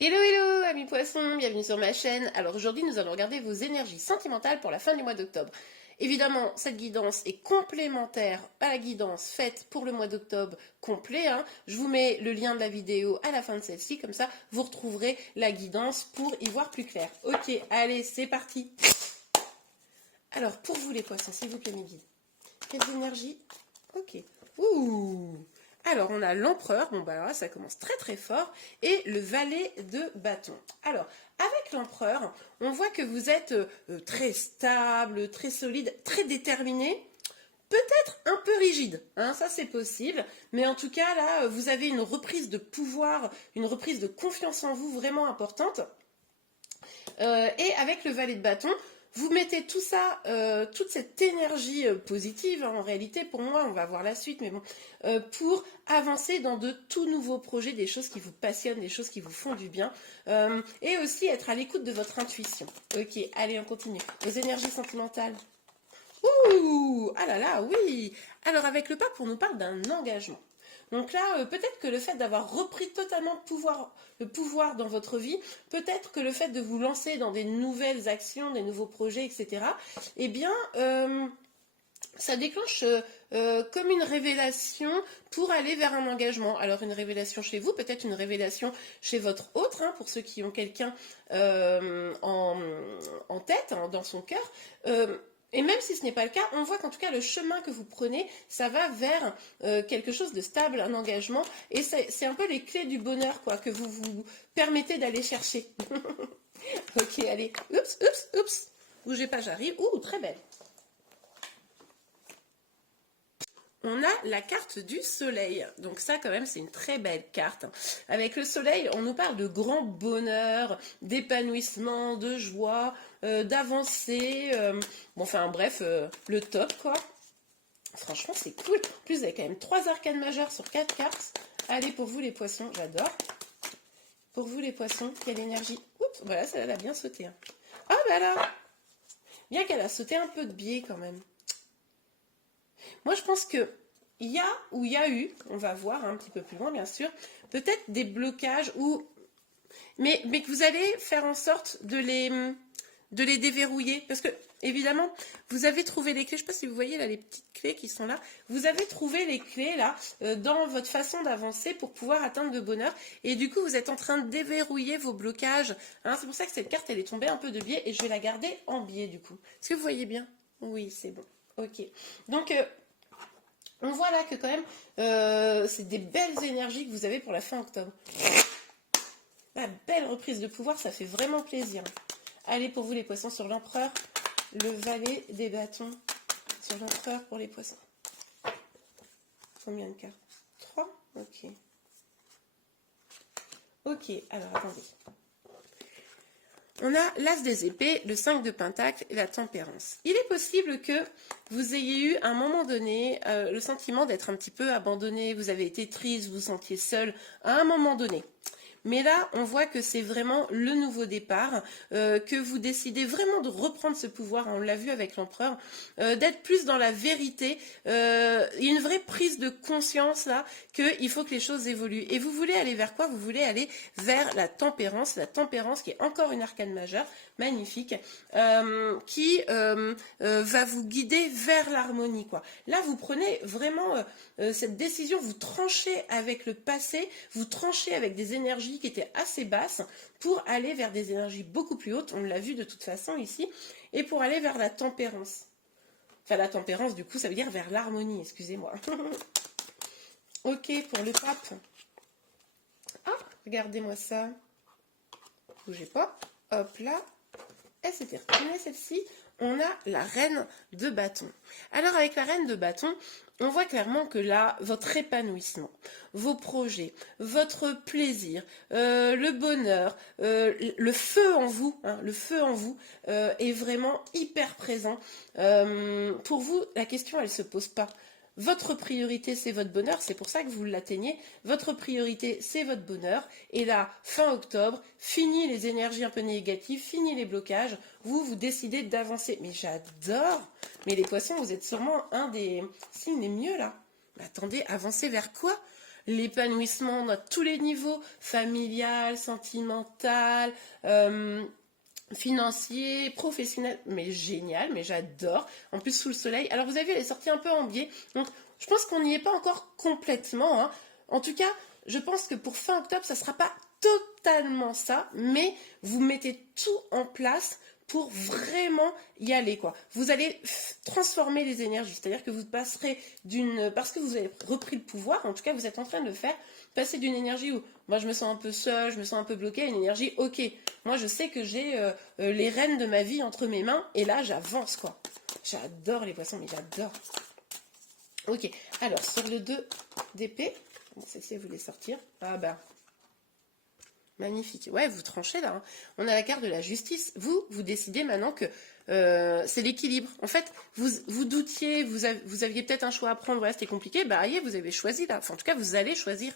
Hello hello amis poissons, bienvenue sur ma chaîne. Alors aujourd'hui nous allons regarder vos énergies sentimentales pour la fin du mois d'octobre. Évidemment cette guidance est complémentaire à la guidance faite pour le mois d'octobre complet. Je vous mets le lien de la vidéo à la fin de celle-ci, comme ça vous retrouverez la guidance pour y voir plus clair. Ok, allez c'est parti. Alors pour vous les poissons, s'il vous plaît mes guides, quelles énergies? Ok, ouh. Alors, on a l'empereur, bon bah alors là, ça commence très très fort, et le valet de bâton. Alors, avec l'empereur, on voit que vous êtes très stable, très solide, très déterminé, peut-être un peu rigide, ça c'est possible, mais en tout cas là, vous avez une reprise de pouvoir, une reprise de confiance en vous vraiment importante. Et avec le valet de bâton, vous mettez tout ça, toute cette énergie positive, en réalité, pour moi, on va voir la suite, mais bon, pour avancer dans de tout nouveaux projets, des choses qui vous passionnent, des choses qui vous font du bien, et aussi être à l'écoute de votre intuition. Ok, allez, on continue. Vos énergies sentimentales. Ouh, ah là là, oui. Alors avec le pape, on nous parle d'un engagement. Donc là, peut-être que le fait d'avoir repris totalement le pouvoir dans votre vie, peut-être que le fait de vous lancer dans des nouvelles actions, des nouveaux projets, etc., eh bien, ça déclenche comme une révélation pour aller vers un engagement. Alors une révélation chez vous, peut-être une révélation chez votre autre, pour ceux qui ont quelqu'un en tête, dans son cœur. Et même si ce n'est pas le cas, on voit qu'en tout cas le chemin que vous prenez, ça va vers quelque chose de stable, un engagement. Et c'est un peu les clés du bonheur quoi, que vous vous permettez d'aller chercher. Ok, allez. Oups, oups, oups. Bougez pas, j'arrive. Ouh, très belle. On a la carte du soleil. Donc ça, quand même, c'est une très belle carte. Avec le soleil, on nous parle de grand bonheur, d'épanouissement, de joie, d'avancée. Bon, enfin, bref, le top, quoi. Franchement, c'est cool. En plus, vous avez quand même 3 arcanes majeures sur 4 cartes. Allez, pour vous, les poissons, j'adore. Pour vous, les poissons, quelle énergie. Oups, voilà, ça elle a bien sauté. Ah, bah là, bien qu'elle a sauté un peu de biais, quand même. Moi, je pense que il y a eu, on va voir un petit peu plus loin, bien sûr, peut-être des blocages mais que vous allez faire en sorte de les déverrouiller. Parce que, évidemment, vous avez trouvé les clés. Je ne sais pas si vous voyez là les petites clés qui sont là. Vous avez trouvé les clés là dans votre façon d'avancer pour pouvoir atteindre le bonheur. Et du coup, vous êtes en train de déverrouiller vos blocages. C'est pour ça que cette carte, elle est tombée un peu de biais. Et je vais la garder en biais du coup. Est-ce que vous voyez bien? Oui, c'est bon. Ok. Donc, on voit là que quand même, c'est des belles énergies que vous avez pour la fin octobre. La belle reprise de pouvoir, ça fait vraiment plaisir. Allez, pour vous les poissons, sur l'empereur, le valet des bâtons. Sur l'empereur pour les poissons. Combien de cartes? 3. Ok. Ok, alors attendez. On a l'as des épées, le 5 de pentacle et la tempérance. Il est possible que vous ayez eu à un moment donné le sentiment d'être un petit peu abandonné, vous avez été triste, vous vous sentiez seul à un moment donné. Mais là, on voit que c'est vraiment le nouveau départ, que vous décidez vraiment de reprendre ce pouvoir, on l'a vu avec l'empereur, d'être plus dans la vérité. Il y a une vraie prise de conscience là, qu'il faut que les choses évoluent. Et vous voulez aller vers quoi? Vous voulez aller vers la tempérance qui est encore une arcane majeure, magnifique, qui va vous guider vers l'harmonie, quoi. Là, vous prenez vraiment cette décision, vous tranchez avec le passé, vous tranchez avec des énergies qui étaient assez basses pour aller vers des énergies beaucoup plus hautes, on l'a vu de toute façon ici, et pour aller vers la tempérance. Enfin, la tempérance, du coup, ça veut dire vers l'harmonie, excusez-moi. Ok, pour le pape. Ah, regardez-moi ça. Bougez pas. Hop là. Et c'était terminé celle-ci. On a la reine de bâton. Alors avec la reine de bâton, on voit clairement que là, votre épanouissement, vos projets, votre plaisir, le bonheur, le feu en vous, est vraiment hyper présent. Pour vous, la question, elle ne se pose pas. Votre priorité, c'est votre bonheur, c'est pour ça que vous l'atteignez. Votre priorité, c'est votre bonheur. Et là, fin octobre, fini les énergies un peu négatives, fini les blocages. Vous décidez d'avancer. Mais j'adore. Mais les poissons, vous êtes sûrement un des signes les mieux là. Mais attendez, avancer vers quoi? l'épanouissement dans tous les niveaux, familial, sentimental, financier, professionnel, mais génial, mais j'adore. En plus sous le soleil. Alors vous avez vu, elle est sortie un peu en biais, donc je pense qu'on n'y est pas encore complètement, hein. En tout cas, je pense que pour fin octobre, ça ne sera pas totalement ça, mais vous mettez tout en place pour vraiment y aller, quoi. Vous allez transformer les énergies, c'est-à-dire que vous passerez parce que vous avez repris le pouvoir, en tout cas vous êtes en train de le faire, passer d'une énergie où moi je me sens un peu seule, je me sens un peu bloquée, à une énergie ok, moi je sais que j'ai les rênes de ma vie entre mes mains, et là j'avance, quoi. J'adore les poissons, mais j'adore. Ok, alors sur le 2 d'épée, bon, celle-ci elle voulait sortir, ah bah... Magnifique. Ouais, vous tranchez là, hein. On a la carte de la justice. Vous décidez maintenant que c'est l'équilibre. En fait, vous doutiez, vous aviez peut-être un choix à prendre, voilà, c'était compliqué. Bah, allez, vous avez choisi là. Enfin, en tout cas, vous allez choisir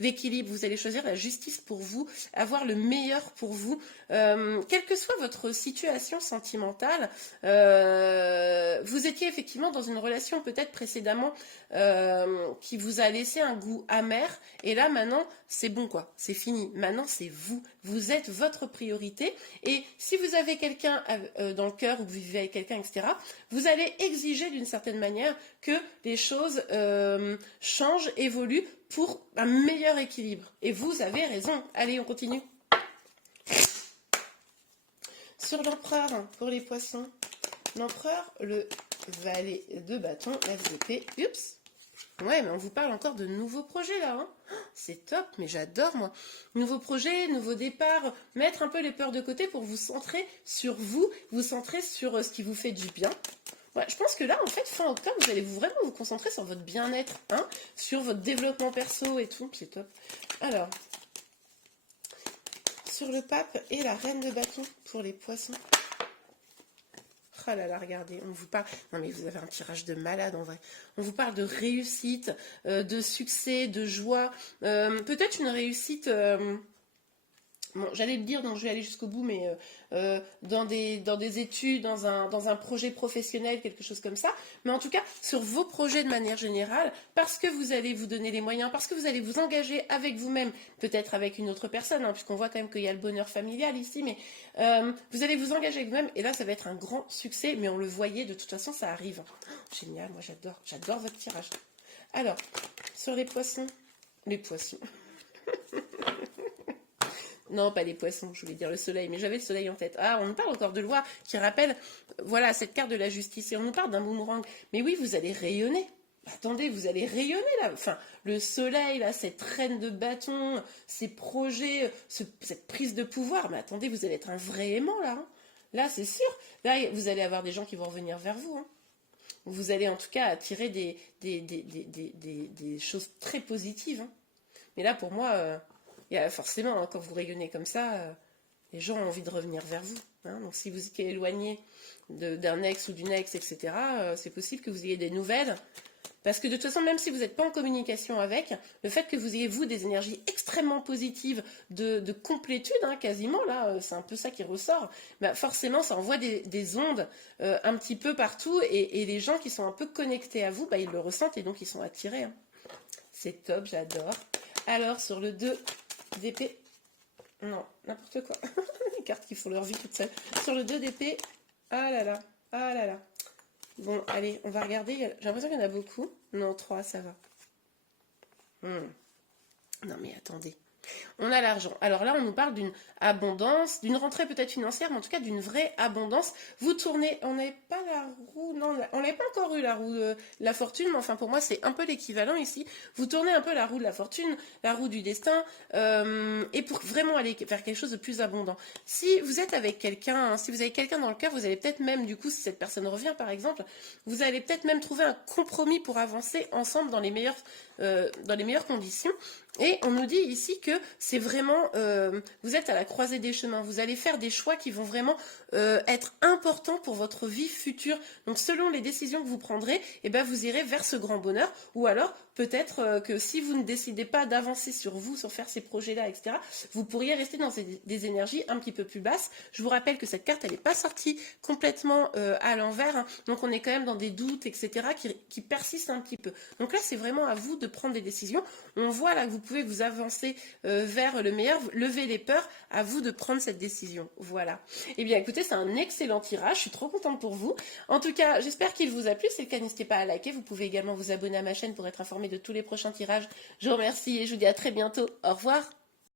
l'équilibre. Vous allez choisir la justice pour vous, avoir le meilleur pour vous, quelle que soit votre situation sentimentale. Vous étiez effectivement dans une relation peut-être précédemment qui vous a laissé un goût amer. Et là, maintenant, c'est bon, quoi. C'est fini. Maintenant, c'est vous. Vous êtes votre priorité. Et si vous avez quelqu'un dans le cœur, ou vous vivez avec quelqu'un, etc., vous allez exiger d'une certaine manière que les choses changent, évoluent pour un meilleur équilibre. Et vous avez raison. Allez, on continue. Sur l'empereur, pour les poissons, l'empereur, le valet de bâton, l'as d'épée, oups. Ouais, mais on vous parle encore de nouveaux projets là, hein. C'est top, mais j'adore moi. Nouveaux projets, nouveaux départs, mettre un peu les peurs de côté pour vous centrer sur vous centrer sur ce qui vous fait du bien. Ouais, je pense que là, en fait, fin octobre, vous allez vraiment vous concentrer sur votre bien-être, hein, sur votre développement perso et tout, c'est top. Alors, sur le pape et la reine de bâton pour les poissons. Oh là là, regardez, on vous parle... Non mais vous avez un tirage de malade en vrai. On vous parle de réussite, de succès, de joie. Peut-être une réussite... Bon, j'allais le dire, donc je vais aller jusqu'au bout, mais dans des études, dans un projet professionnel, quelque chose comme ça. Mais en tout cas, sur vos projets de manière générale, parce que vous allez vous donner les moyens, parce que vous allez vous engager avec vous-même, peut-être avec une autre personne, hein, puisqu'on voit quand même qu'il y a le bonheur familial ici, mais vous allez vous engager avec vous-même, et là, ça va être un grand succès, mais on le voyait, de toute façon, ça arrive. Oh, génial, moi j'adore votre tirage. Alors, sur les poissons, non, pas les poissons, je voulais dire le soleil, mais j'avais le soleil en tête. Ah, on nous parle encore de loi qui rappelle, voilà, cette carte de la justice. Et on nous parle d'un boomerang. Mais oui, vous allez rayonner. Attendez, vous allez rayonner là. Enfin, le soleil, là, cette reine de bâton, ces projets, cette prise de pouvoir. Mais attendez, vous allez être un vrai aimant là, hein. Là, c'est sûr. Là, vous allez avoir des gens qui vont revenir vers vous, hein. Vous allez en tout cas attirer des choses très positives, hein. Mais là, pour moi... il y a forcément, hein, quand vous rayonnez comme ça, les gens ont envie de revenir vers vous, hein. Donc si vous êtes éloigné d'un ex ou d'une ex, etc., c'est possible que vous ayez des nouvelles. Parce que de toute façon, même si vous n'êtes pas en communication avec, le fait que vous ayez, vous, des énergies extrêmement positives, de complétude, hein, quasiment, là, c'est un peu ça qui ressort, bah forcément, ça envoie des ondes un petit peu partout, et les gens qui sont un peu connectés à vous, bah, ils le ressentent, et donc ils sont attirés, hein. C'est top, j'adore. Alors, sur le 2... d'épée, non, n'importe quoi. Les cartes qui font leur vie toutes seules. Sur le 2 d'épée, ah là là, ah là là. Bon, allez, on va regarder. J'ai l'impression qu'il y en a beaucoup. Non, 3, ça va. Non, mais attendez. On a l'argent. Alors là, on nous parle d'une abondance, d'une rentrée peut-être financière, mais en tout cas d'une vraie abondance. Vous tournez, on n'est pas la roue, non, on n'a pas encore eu la roue de la fortune, mais enfin pour moi c'est un peu l'équivalent ici. Vous tournez un peu la roue de la fortune, la roue du destin, et pour vraiment aller vers quelque chose de plus abondant. Si vous êtes avec quelqu'un, hein, si vous avez quelqu'un dans le cœur, vous allez peut-être même, du coup, si cette personne revient par exemple, vous allez peut-être même trouver un compromis pour avancer ensemble dans les meilleures conditions. Et on nous dit ici que c'est vraiment, vous êtes à la croisée des chemins, vous allez faire des choix qui vont vraiment être importants pour votre vie future. Donc selon les décisions que vous prendrez, eh ben, vous irez vers ce grand bonheur, ou alors peut-être que si vous ne décidez pas d'avancer sur vous, sur faire ces projets-là, etc., vous pourriez rester dans des énergies un petit peu plus basses. Je vous rappelle que cette carte, elle n'est pas sortie complètement à l'envers, hein, donc on est quand même dans des doutes, etc., qui persistent un petit peu. Donc là, c'est vraiment à vous de prendre des décisions. On voit là que vous pouvez vous avancer vers le meilleur, lever les peurs, à vous de prendre cette décision. Voilà. Eh bien écoutez, c'est un excellent tirage, je suis trop contente pour vous. En tout cas, j'espère qu'il vous a plu. Si c'est le cas, n'hésitez pas à liker. Vous pouvez également vous abonner à ma chaîne pour être informé de tous les prochains tirages. Je vous remercie et je vous dis à très bientôt. Au revoir.